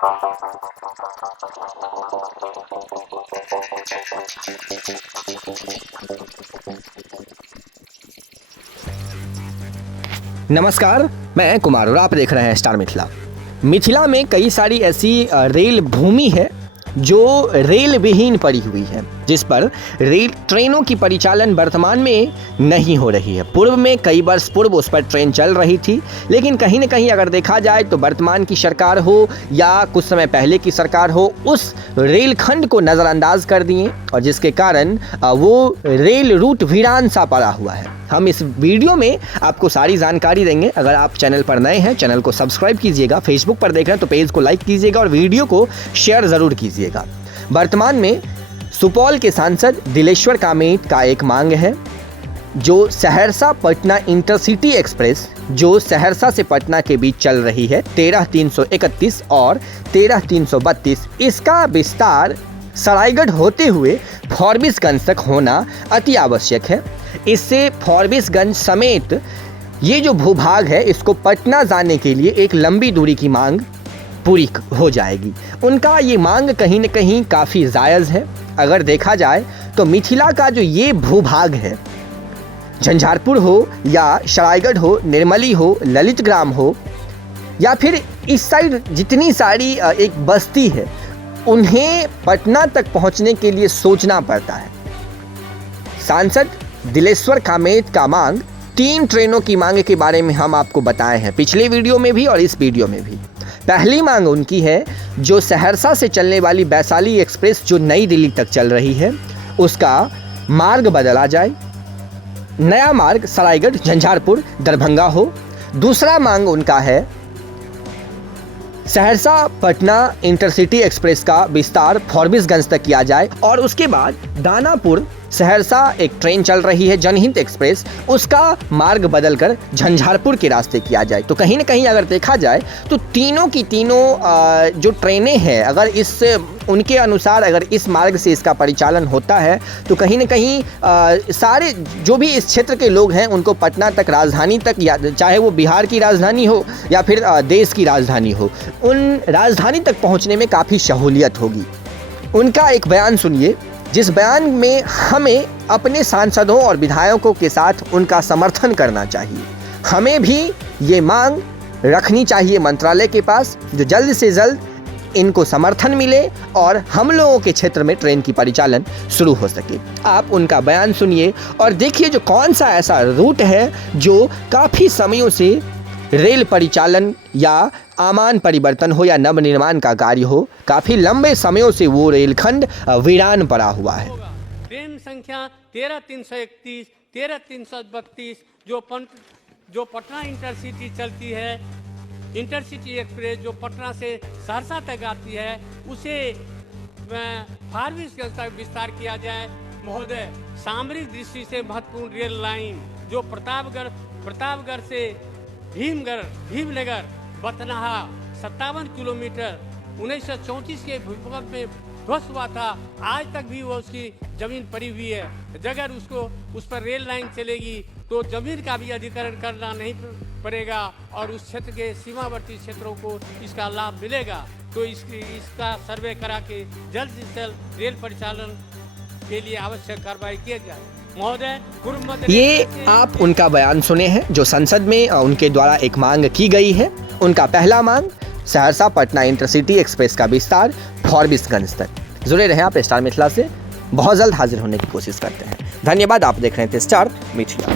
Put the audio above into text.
नमस्कार, मैं कुमार और आप देख रहे हैं स्टार मिथिला। मिथिला में कई सारी ऐसी रेल भूमि है जो रेल विहीन पड़ी हुई है, जिस पर रेल ट्रेनों की परिचालन वर्तमान में नहीं हो रही है। पूर्व में कई वर्ष पूर्व उस पर ट्रेन चल रही थी, लेकिन कहीं न कहीं अगर देखा जाए तो वर्तमान की सरकार हो या कुछ समय पहले की सरकार हो, उस रेलखंड को नज़रअंदाज कर दिए और जिसके कारण वो रेल रूट वीरान सा पड़ा हुआ है। हम इस वीडियो में आपको सारी जानकारी देंगे। अगर आप चैनल पर नए हैं, चैनल को सब्सक्राइब कीजिएगा। फेसबुक पर देख रहे हैं तो पेज को लाइक कीजिएगा और वीडियो को शेयर ज़रूर कीजिएगा। वर्तमान में सुपौल के सांसद दिलेश्वर कामेत का एक मांग है जो सहरसा पटना इंटरसिटी एक्सप्रेस जो सहरसा से पटना के बीच चल रही है 13331 और 13332, इसका विस्तार सरायगढ़ होते हुए फॉरबिसगंज तक होना अति आवश्यक है। इससे फॉरबिसगंज समेत ये जो भूभाग है इसको पटना जाने के लिए एक लंबी दूरी की मांग पूरी हो जाएगी। उनका ये मांग कहीं न कहीं काफ़ी जायज़ है। अगर देखा जाए तो मिथिला का जो ये भूभाग है, झंझारपुर हो या सरायगढ़ हो, निर्मली हो, ललितग्राम हो या फिर इस साइड जितनी सारी एक बस्ती है, उन्हें पटना तक पहुंचने के लिए सोचना पड़ता है। सांसद दिलेश्वर कामेत का मांग 3 ट्रेनों की मांग के बारे में हम आपको बताए हैं, पिछले वीडियो में भी और इस वीडियो में भी। पहली मांग उनकी है जो सहरसा से चलने वाली वैशाली एक्सप्रेस जो नई दिल्ली तक चल रही है, उसका मार्ग बदला जाए, नया मार्ग सरायगढ़, झंझारपुर, दरभंगा हो। दूसरा मांग उनका है सहरसा पटना इंटरसिटी एक्सप्रेस का विस्तार फॉरबिसगंज तक किया जाए और उसके बाद दानापुर सहरसा एक ट्रेन चल रही है जनहित एक्सप्रेस, उसका मार्ग बदलकर झंझारपुर के रास्ते किया जाए। तो कहीं न कहीं अगर देखा जाए तो तीनों की तीनों जो ट्रेनें हैं, अगर इस उनके अनुसार अगर इस मार्ग से इसका परिचालन होता है तो कहीं न कहीं सारे जो भी इस क्षेत्र के लोग हैं उनको पटना तक, राजधानी तक, या चाहे वो बिहार की राजधानी हो या फिर देश की राजधानी हो, उन राजधानी तक पहुँचने में काफ़ी सहूलियत होगी। उनका एक बयान सुनिए, जिस बयान में हमें अपने सांसदों और विधायकों के साथ उनका समर्थन करना चाहिए। हमें भी ये मांग रखनी चाहिए मंत्रालय के पास, जो जल्द से जल्द इनको समर्थन मिले और हम लोगों के क्षेत्र में ट्रेन की परिचालन शुरू हो सके। आप उनका बयान सुनिए और देखिए जो कौन सा ऐसा रूट है जो काफ़ी समयों से रेल परिचालन या आमान परिवर्तन हो या नवनिर्माण का कार्य हो, काफ़ी लंबे समयों से वो रेलखंड वीरान पड़ा हुआ है। ट्रेन संख्या 13331, 13332 जो पटना इंटरसिटी चलती है, इंटरसिटी एक्सप्रेस जो पटना से सहरसा तक आती है, उसे फॉरबिसगंज तक विस्तार किया जाए। महोदय, सामरिक दृष्टि से महत्वपूर्ण रेल लाइन जो प्रतापगढ़ से भीमनगर बतनाहा 57 किलोमीटर 1934 के भूकंप में ध्वस्त हुआ था, आज तक भी वो उसकी जमीन पड़ी हुई है। अगर उस पर रेल लाइन चलेगी तो जमीन का भी अधिग्रहण करना नहीं पड़ेगा और उस क्षेत्र के सीमावर्ती क्षेत्रों को इसका लाभ मिलेगा। तो इसका सर्वे करा के जल्द से जल्द रेल परिचालन के लिए आवश्यक कार्रवाई किया जाए। ये आप उनका बयान सुने हैं जो संसद में उनके द्वारा एक मांग की गई है। उनका पहला मांग सहरसा पटना इंटरसिटी एक्सप्रेस का विस्तार फॉरबिसगंज तक। जुड़े रहें आप स्टार मिथिला से, बहुत जल्द हाजिर होने की कोशिश करते हैं। धन्यवाद। आप देख रहे थे स्टार मिथिला।